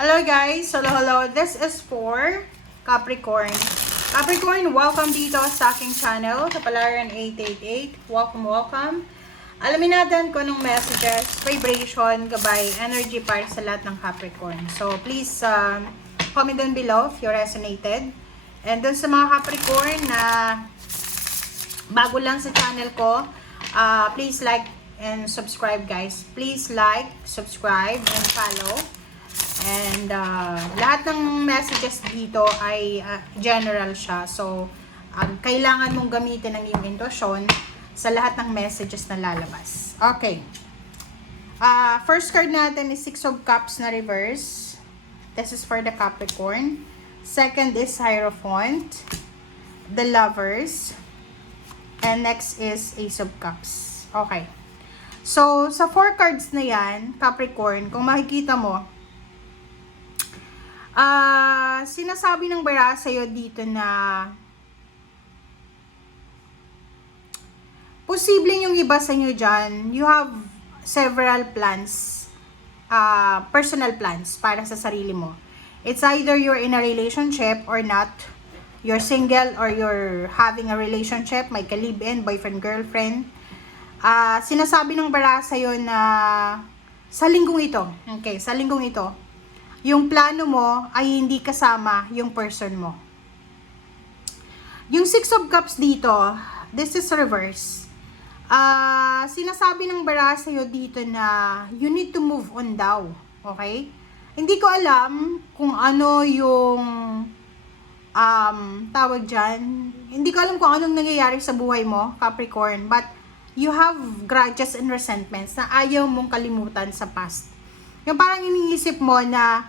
Hello guys! Hello. This is for Capricorn. Capricorn, welcome dito sa aking channel, Kapalaran 888. Welcome. Alamin natin kung anong messages, vibration, gabay, energy para sa lahat ng Capricorn. So please comment down below if you resonated. And dun sa mga Capricorn na bago lang sa channel ko, please like and subscribe guys. Please like, subscribe, and follow. And lahat ng messages dito ay general siya. So, kailangan mong gamitin ang iyong intuition sa lahat ng messages na lalabas. Okay. First card natin is Six of Cups na reverse. This is for the Capricorn. Second is Hierophant. The Lovers. And next is Ace of Cups. Okay. So, sa 4 cards na yan, Capricorn, kung makikita mo, sinasabi ng bara sa'yo dito na posibleng yung iba sa inyo dyan, you have several plans, personal plans para sa sarili mo. It's either you're in a relationship or not. You're single or you're having a relationship, may ka-live-in, boyfriend, girlfriend. Sinasabi ng bara sa'yo na sa linggong ito, yung plano mo ay hindi kasama yung person mo. Yung Six of Cups dito, this is reverse. Sinasabi ng bara sa'yo dito na you need to move on daw. Okay? Hindi ko alam kung ano yung tawag dyan. Hindi ko alam kung anong nangyayari sa buhay mo, Capricorn. But you have grudges and resentments na ayaw mong kalimutan sa past. Yung parang iniisip mo na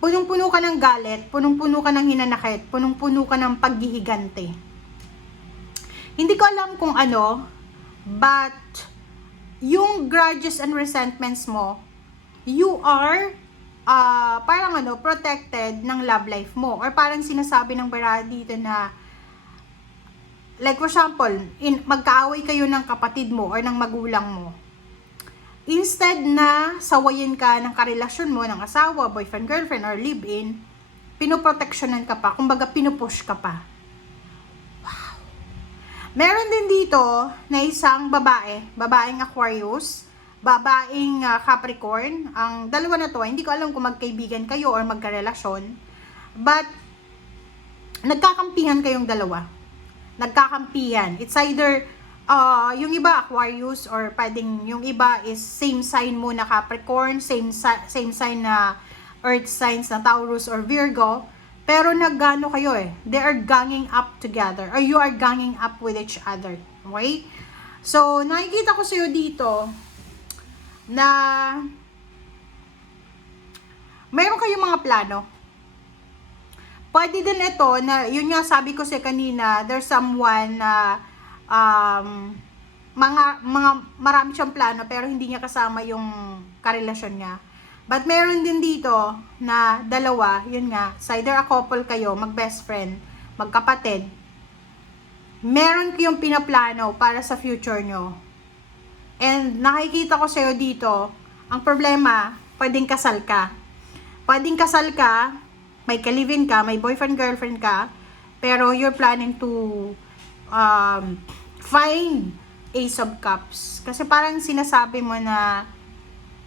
punong-puno ka ng galit, punong-puno ka ng hinanakit, punong-puno ka ng paghihigante. Hindi ko alam kung ano, but yung grudges and resentments mo, you are parang protected ng love life mo. Or parang sinasabi ng bara dito na, like for example, magkaaway kayo ng kapatid mo or ng magulang mo. Instead na sawayin ka ng karelasyon mo, ng asawa, boyfriend, girlfriend, or live-in, pinoproteksyonan ka pa. Kumbaga, pinupush ka pa. Wow. Meron din dito na isang babaeng Aquarius, babaeng Capricorn. Ang dalawa na to, hindi ko alam kung magkaibigan kayo or magkarelasyon. But, nagkakampihan kayong dalawa. Nagkakampihan. It's either yung iba Aquarius or pwedeng yung iba is same sign mo na Capricorn, same sign na earth signs na Taurus or Virgo, pero naggano kayo they are ganging up together or you are ganging up with each other. Okay? So, nakikita ko sa'yo dito na mayroon kayong mga plano. Pwede din ito na, yun nga sabi ko sa kanina, there's someone na marami siyang plano pero hindi niya kasama yung karelasyon niya. But meron din dito na dalawa, yun nga, either a couple kayo, mag-best friend, magkapatid. Meron kayong pinaplano para sa future nyo. And nakikita ko sa'yo dito, ang problema, pwedeng kasal ka. Pwedeng kasal ka, may ka-live-in ka, may boyfriend, girlfriend ka, pero you're planning to find Ace of Cups. Kasi parang sinasabi mo na,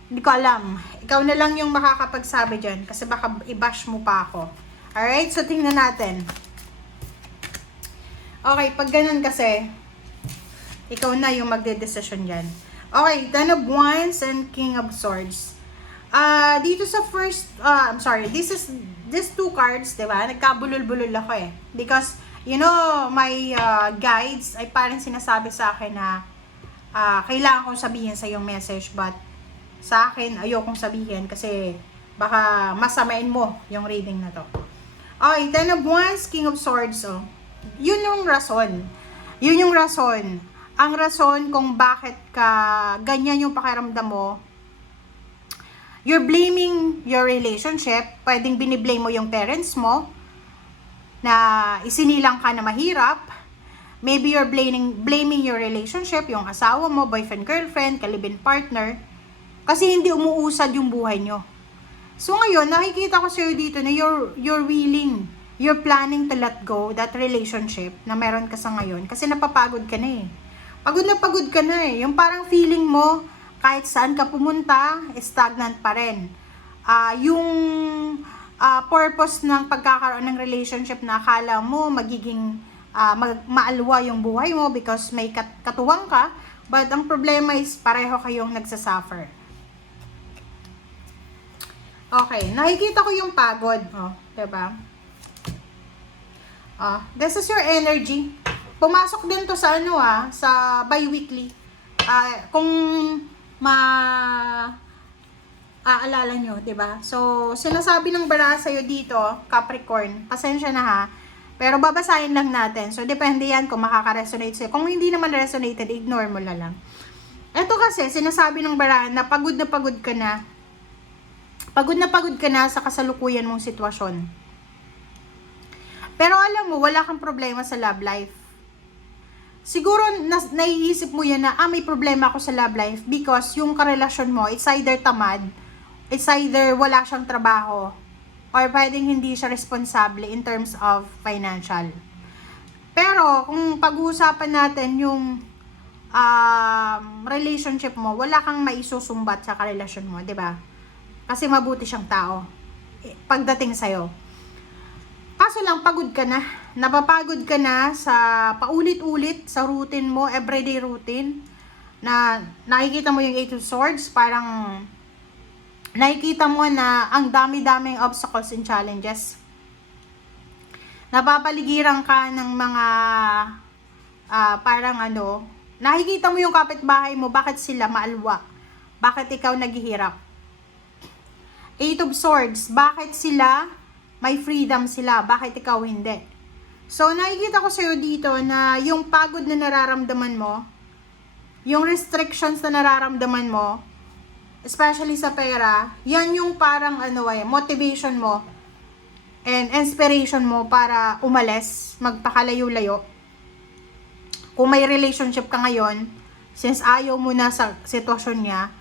hindi ko alam, ikaw na lang yung makakapagsabi dyan, kasi baka i-bash mo pa ako. Alright, so tingnan natin. Okay, pag ganun kasi, ikaw na yung magde-decision dyan. Okay, Ten of Wands and King of Swords. Dito sa first, these two cards, diba? Nagkabulol-bulol ako because, you know, my guides ay parang sinasabi sa akin na kailangan kong sabihin sa yung message, but sa akin, ayokong sabihin kasi baka masamain mo yung reading na to. Okay, Ten of Wands, King of Swords, yun yung rason. Yun yung rason. Ang rason kung bakit ka ganyan yung pakiramdam mo, you're blaming your relationship, pwedeng biniblame mo yung parents mo, na isinilang ka na mahirap. Maybe you're blaming your relationship, yung asawa mo, boyfriend, girlfriend, ka-live-in partner, kasi hindi umuusad yung buhay nyo. So ngayon, nakikita ko sa'yo dito na you're willing, you're planning to let go that relationship na meron ka sa ngayon kasi napapagod ka na eh. Pagod na pagod ka na eh. Yung parang feeling mo, kahit saan ka pumunta, stagnant pa rin. Yung purpose ng pagkakaroon ng relationship na akala mo magiging maalwa yung buhay mo because may katuwang ka, but ang problema is pareho kayong nagsasuffer. Okay, nakikita ko yung pagod. Diba? This is your energy. Pumasok din to sa sa bi-weekly. Kung aalala nyo, diba? So, sinasabi ng bara sa'yo dito, Capricorn, pasensya na ha, pero babasahin lang natin. So, depende yan kung makaka-resonate sa'yo. Kung hindi naman resonated, ignore mo na lang. Ito kasi, sinasabi ng bara na pagod ka na. Pagod ka na sa kasalukuyan mong sitwasyon. Pero alam mo, wala kang problema sa love life. Siguro, naiisip mo yan na, may problema ako sa love life because yung karelasyon mo, it's either tamad, it's either wala siyang trabaho, or pwedeng hindi siya responsable in terms of financial. Pero, kung pag-uusapan natin yung relationship mo, wala kang maisusumbat sa karelasyon mo, 'di ba? Kasi mabuti siyang tao pagdating sa'yo. Kaso lang, pagod ka na. Napapagod ka na sa paulit-ulit sa routine mo, everyday routine. Na nakikita mo yung Eight of Swords, parang nakikita mo na ang dami-daming obstacles and challenges. Napapaligiran ka ng mga nakikita mo yung kapitbahay mo, bakit sila maalwa? Bakit ikaw naghihirap? Eight of Swords, bakit sila may freedom sila? Bakit ikaw hindi? So, nakikita ko sa'yo dito na yung pagod na nararamdaman mo, yung restrictions na nararamdaman mo, especially sa pera, yan yung parang motivation mo and inspiration mo para umalis, magpakalayo-layo. Kung may relationship ka ngayon, since ayaw mo na sa sitwasyon niya,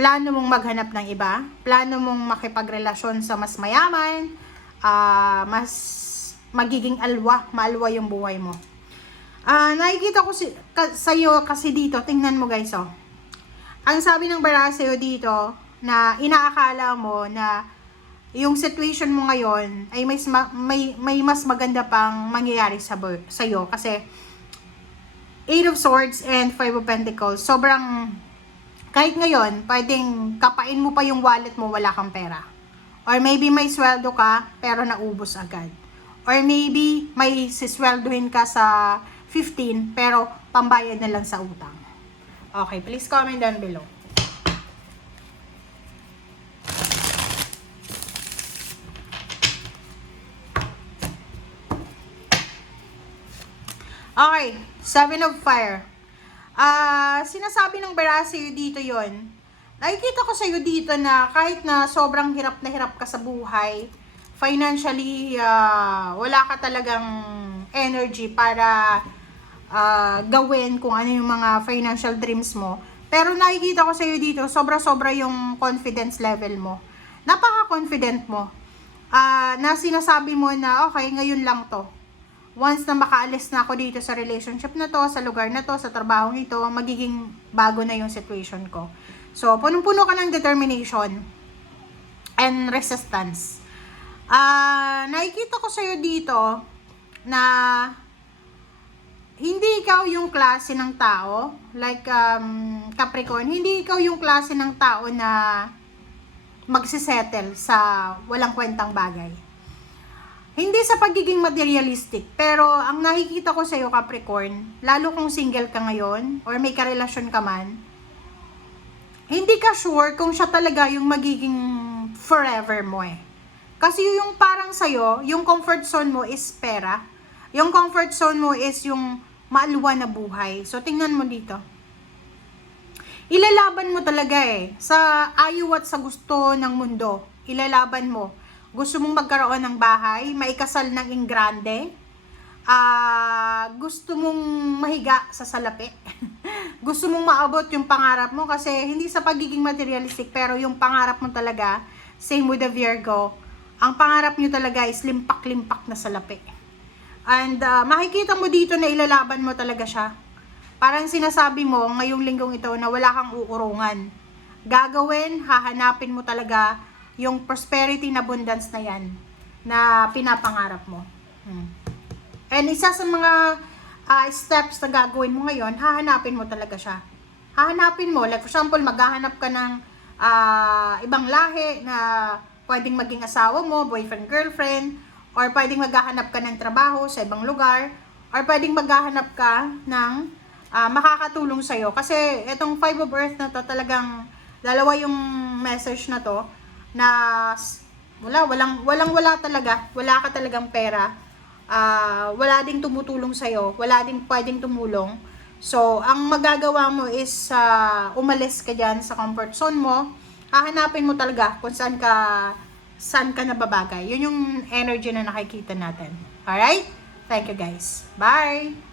plano mong maghanap ng iba, plano mong makipagrelasyon sa mas mayaman, mas magiging maalwa yung buhay mo. Nakikita ko sa'yo kasi dito, tingnan mo guys, ang sabi ng bara sa'yo dito, na inaakala mo na yung situation mo ngayon ay may mas maganda pang mangyayari sa'yo kasi Eight of Swords and Five of Pentacles, sobrang kahit ngayon, pwedeng kapain mo pa yung wallet mo, wala kang pera. Or maybe may sweldo ka, pero naubos agad. Or maybe may sisweldohin ka sa 15, pero pambayad na lang sa utang. Okay, please comment down below. Okay, Seven of Fire. Sinasabi ng bara sa'yo dito yon. Nakikita ko sa'yo dito na kahit na sobrang hirap na hirap ka sa buhay, financially, wala ka talagang energy para gawin kung ano yung mga financial dreams mo. Pero nakikita ko sa'yo dito, sobra-sobra yung confidence level mo. Napaka-confident mo. Na sinasabi mo na, okay, ngayon lang to. Once na makaalis na ako dito sa relationship na to, sa lugar na to, sa trabaho nito, magiging bago na yung situation ko. So, punong-puno ka ng determination and resistance. Nakikita ko sa'yo dito na hindi ikaw yung klase ng tao, like Capricorn, hindi ikaw yung klase ng tao na magsisettle sa walang kwentang bagay. Hindi sa pagiging materialistic, pero ang nakikita ko sa'yo, Capricorn, lalo kung single ka ngayon, or may karelasyon ka man, hindi ka sure kung siya talaga yung magiging forever mo eh. Kasi yung parang sa'yo, yung comfort zone mo is pera. Yung comfort zone mo is yung maalwa na buhay. So, tingnan mo dito. Ilalaban mo talaga eh. Sa ayaw at sa gusto ng mundo, ilalaban mo. Gusto mong magkaroon ng bahay, maikasal ng ingrande, gusto mong mahiga sa salapi, gusto mong maabot yung pangarap mo kasi hindi sa pagiging materialistic pero yung pangarap mo talaga Same with the Virgo. Ang pangarap nyo talaga is limpak-limpak na salapi. And makikita mo dito na ilalaban mo talaga siya. Parang sinasabi mo ngayong linggong ito na wala kang uurungan. Gagawin, hahanapin mo talaga yung prosperity na abundance na yan na pinapangarap mo. And isa sa mga steps na gagawin mo ngayon, hahanapin mo talaga siya. Hahanapin mo, like for example, maghahanap ka ng ibang lahi na pwedeng maging asawa mo, boyfriend, girlfriend, or pwedeng maghahanap ka ng trabaho sa ibang lugar, or pwedeng maghahanap ka ng makakatulong sa'yo. Kasi itong 5 of Earth na to, talagang dalawa yung message na to, na wala talaga, wala ka talagang pera, wala ding tumutulong sa'yo, wala ding pwedeng tumulong. So, ang magagawa mo is umalis ka dyan sa comfort zone mo, hahanapin mo talaga kung saan ka nababagay. Yun yung energy na nakikita natin. Alright? Thank you guys. Bye!